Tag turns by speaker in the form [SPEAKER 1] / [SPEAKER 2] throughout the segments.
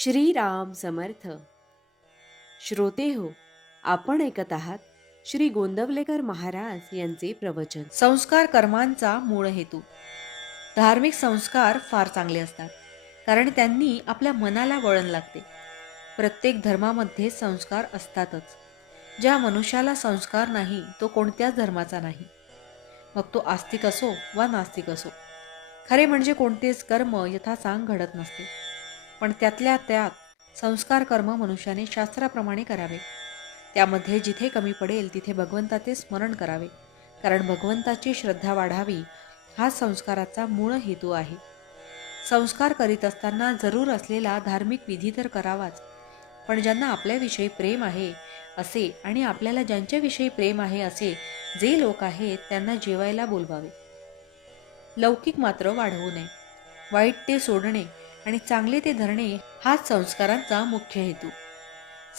[SPEAKER 1] श्रीराम समर्थ. श्रोते हो आपण ऐकत आहात श्री गोंदवलेकर महाराज यांचे प्रवचन.
[SPEAKER 2] संस्कार कर्मांचा मूळ हेतू. धार्मिक संस्कार फार चांगले असतात कारण त्यांनी आपल्या मनाला वळण लागते. प्रत्येक धर्मामध्ये संस्कार असतातच. ज्या मनुष्याला संस्कार नाही तो कोणत्याच धर्माचा नाही. मग तो आस्तिक असो वा नास्तिक असो खरे म्हणजे कोणतेच कर्म यथासांग घडत नसते. पण त्यातल्या त्यात संस्कार कर्म मनुष्याने शास्त्राप्रमाणे करावे. त्यामध्ये जिथे कमी पडेल तिथे भगवंताचे स्मरण करावे. कारण भगवंताची श्रद्धा वाढावी हा संस्काराचा मूळ हेतू आहे. संस्कार करीत असताना जरूर असलेला धार्मिक विधी तर करावाच. पण ज्यांना आपल्याविषयी प्रेम आहे असे आणि आपल्याला ज्यांच्याविषयी प्रेम आहे असे जे लोक आहेत त्यांना जेवायला बोलवावे. लौकिक मात्र वाढवू नये. वाईट ते सोडणे आणि चांगले ते धरणे हाच संस्कारांचा मुख्य हेतू.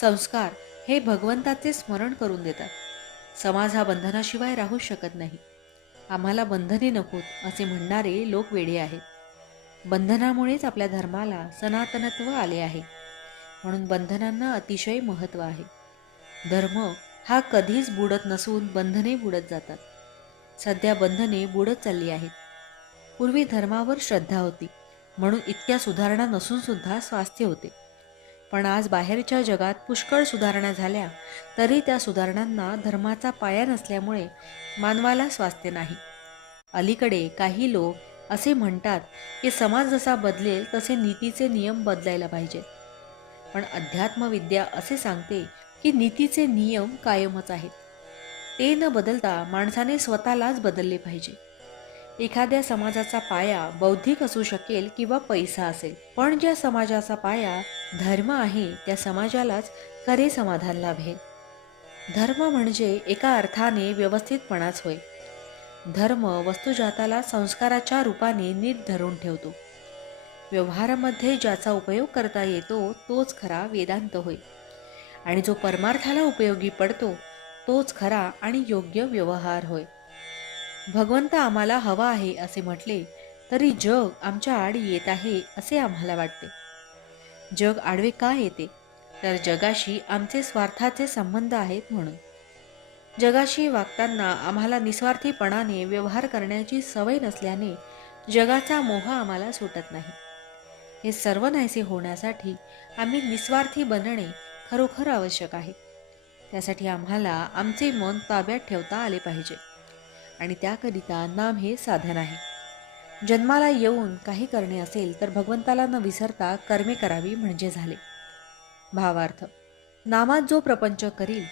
[SPEAKER 2] संस्कार हे भगवंताचे स्मरण करून देतात. समाज हा बंधनाशिवाय राहू शकत नाही. आम्हाला बंधने नकोत असे म्हणणारे लोक वेडे आहेत. बंधनामुळेच आपल्या धर्माला सनातनत्व आले आहे. म्हणून बंधनांना अतिशय महत्त्व आहे. धर्म हा कधीच बुडत नसून बंधने बुडत जातात. सध्या बंधने बुडत चालली आहेत. पूर्वी धर्मावर श्रद्धा होती. म्हणून इतक्या सुधारणा नसून सुद्धा स्वास्थ्य होते. पण आज बाहेरच्या जगात पुष्कळ सुधारणा झाल्या तरी त्या सुधारणांना धर्माचा पाया नसल्यामुळे मानवाला स्वास्थ्य नाही. अलीकडे काही लोक असे म्हणतात की समाज जसा बदलेल तसे नीतीचे नियम बदलायला पाहिजेत. पण अध्यात्मविद्या असे सांगते की नीतीचे नियम कायमच आहेत. ते न बदलता माणसाने स्वतःलाच बदलले पाहिजे. एखाद्या समाजाचा पाया बौद्धिक असू शकेल किंवा पैसा असेल. पण ज्या समाजाचा पाया धर्म आहे त्या समाजालाच खरे समाधान लाभेल. धर्म म्हणजे एका अर्थाने व्यवस्थितपणाच होय. धर्म वस्तुजाताला संस्काराच्या रूपाने नीट धरून ठेवतो. व्यवहारामध्ये ज्याचा उपयोग करता येतो तोच खरा वेदांत होय. आणि जो परमार्थाला उपयोगी पडतो तोच खरा आणि योग्य व्यवहार होय. भगवंत आम्हाला हवा आहे असे म्हटले तरी जग आमच्या आड येत आहे असे आम्हाला वाटते. जग आडवे का येते? तर जगाशी आमचे स्वार्थाचे संबंध आहेत म्हणून. जगाशी वागताना आम्हाला निस्वार्थीपणाने व्यवहार करण्याची सवय नसल्याने जगाचा मोह आम्हाला सुटत नाही. हे सर्व नाहीसे होण्यासाठी आम्ही निस्वार्थी बनणे खरोखर आवश्यक आहे. त्यासाठी आम्हाला आमचे मन ताब्यात ठेवता आले पाहिजे. आणि त्याकरिता नाम हे साधन आहे. जन्माला येऊन काही करणे असेल तर भगवंताला न विसरता कर्मे करावी म्हणजे झाले. भावार्थ नामात जो प्रपंच करील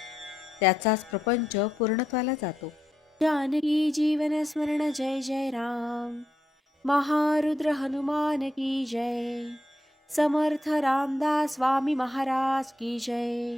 [SPEAKER 2] त्याचाच प्रपंच पूर्णत्वाला जातो.
[SPEAKER 1] जानकी जीवन स्मरण जय जय राम. महारुद्र हनुमान की जय. समर्थ रामदास स्वामी महाराज की जय.